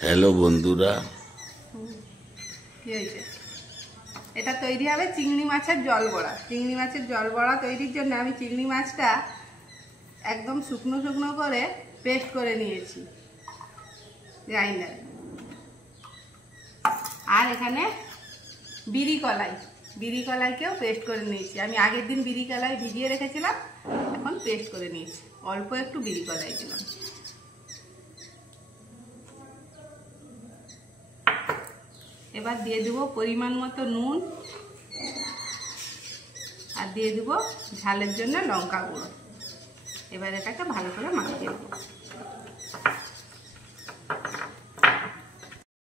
Hello বন্ধুরা, কি হয়েছে? এটা তৈরি হবে চিংড়ি মাছের জল বড়া। চিংড়ি মাছের জল বড়া তৈরির জন্য আমি চিংড়ি মাছটা একদম শুকনো শুকনো করে পেস্ট করে নিয়েছি গ্রাইন্ডারে। আর এখানে বিরি কলাইকেও পেস্ট করে নিয়েছি। আমি আগের দিন বিরি কলাই ভিজিয়ে রেখেছিলাম, এখন পেস্ট করে নিয়েছি। অল্প একটু বিরি কলাই দিলাম। এবার দিয়ে দেবো পরিমাণ মতো নুন, আর দিয়ে দেবো ঝালের জন্য লঙ্কা গুঁড়ো। এবার এটাকে ভালো করে মাখিয়ে দেবো।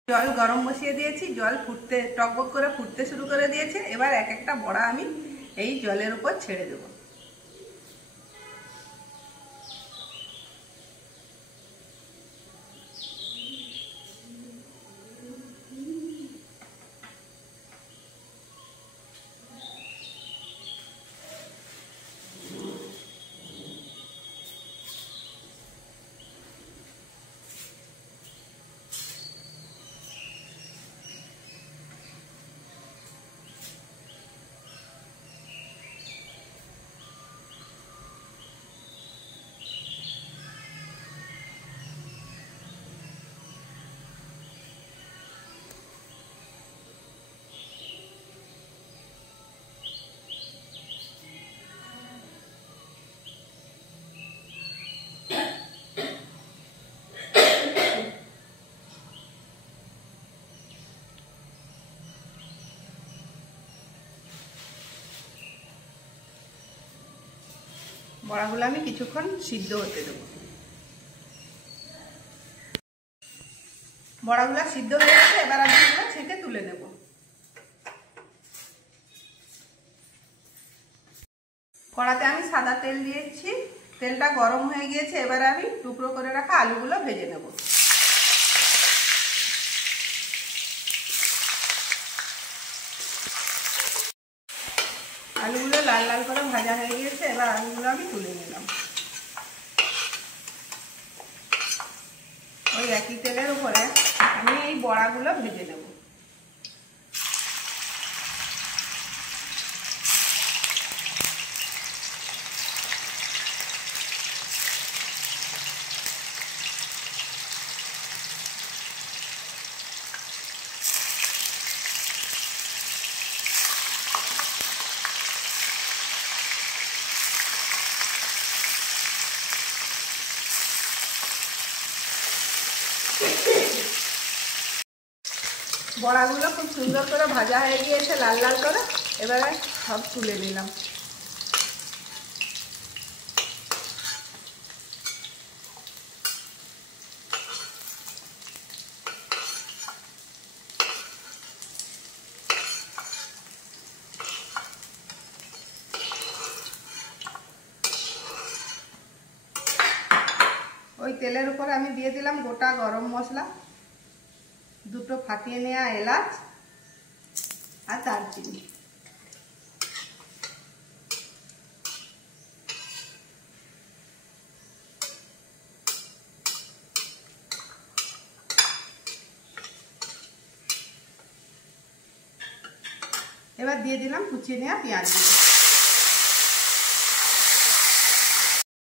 জল গরম বসিয়ে দিয়েছি, জল ফুটতে টকবক করে ফুটতে শুরু করে দিয়েছে। এবার এক একটা বড়া আমি এই জলের উপর ছেড়ে দেবো। বড়াগুলো আমি কিছুক্ষণ সিদ্ধ হতে দেবো। বড়াগুলো সিদ্ধ হয়ে গেছে, এবার আমি এগুলো ছেঁকে তুলে নেব। কড়াতে আমি সাদা তেল দিয়েছি, তেলটা গরম হয়ে গিয়েছে। এবার আমি টুকরো করে রাখা আলুগুলো ভেজে নেব। আলুগুলো লাল লাল করে ভাজা হয়ে গিয়েছে, এবার আলুগুলো আমি তুলে নিলাম। ওই একই তেলের উপরে আমি এই বড়াগুলো ভেজে নেব। বড়াগুলো খুব সুন্দর করে ভাজা হয়ে গিয়েছে লাল লাল করে। এবারে সব তুলে নিলাম। ওই তেলের উপর আমি দিয়ে দিলাম গোটা গরম মশলা, দুটো ফাটিয়ে নেওয়া এলাচ আর দারচিনি। এবার দিয়ে দিলাম কুচিয়ে নেওয়া পেঁয়াজ।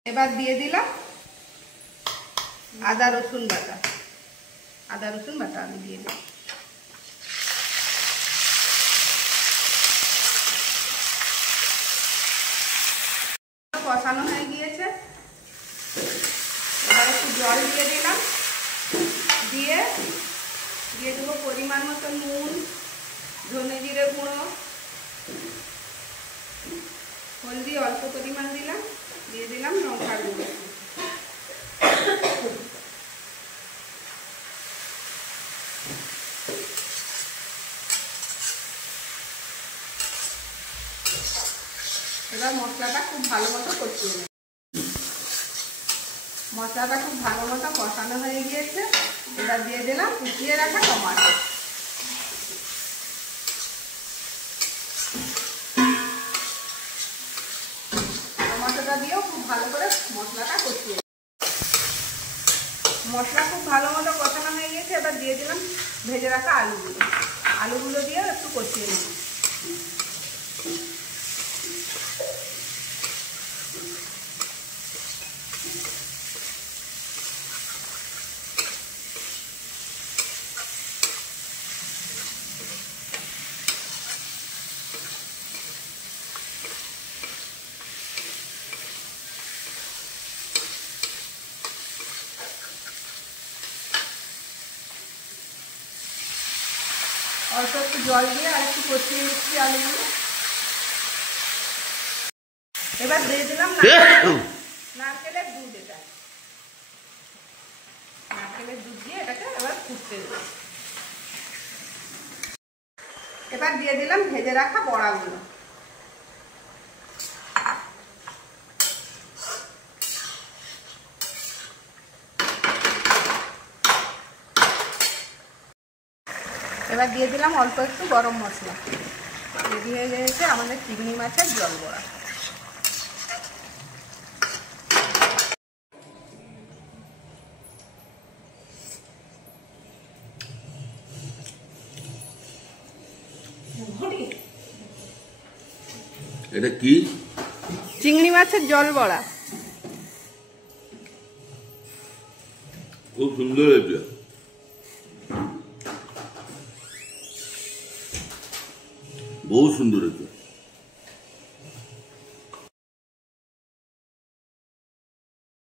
এবার দিয়ে দিলাম আদা রসুন বাটা। আমি দিয়ে দিলাম। কষানো হয়ে গিয়েছে, এবার একটু জল দিয়ে দিলাম। দিয়ে দেবো পরিমাণ মতো নুন, ধনে জিরে গুঁড়ো, হলদি অল্প পরিমাণ দিলাম, দিয়ে দিলাম লঙ্কার গুঁড়ো। এবার মশলাটা খুব ভালো মতো কষিয়ে নেব। মশলাটা খুব ভালো মতো কষানো হয়ে গিয়েছে, এবার দিয়ে দিলাম কুচিয়ে রাখা টমেটো। টমেটোটা দিয়েও খুব ভালো করে মশলাটা কষিয়ে। মশলা খুব ভালো মতো কষানো হয়ে গেছে, এবার দিয়ে দিলাম ভেজে রাখা আলুগুলো দিয়ে একটু কষিয়ে নেব। অল্প একটু জল দিয়ে আর একটু কষিয়ে নিচ্ছি আলুগুলো। এবার দিয়ে দিলাম নারকেলের দুধ। নারকেলের দুধ দিয়ে এটাকে এবার ফুটতে দেব। এবার দিয়ে দিলাম ভেজে রাখা বড়াগুলো। এবার দিয়ে দিলাম অল্প একটু গরম মশলা। রেডি হয়ে গেছে আমাদের চিংড়ি মাছের জল বড়া। এটা কি? চিংড়ি মাছের জল বড়া। খুব সুন্দর হয়েছে, বহু সুন্দর হয়েছে।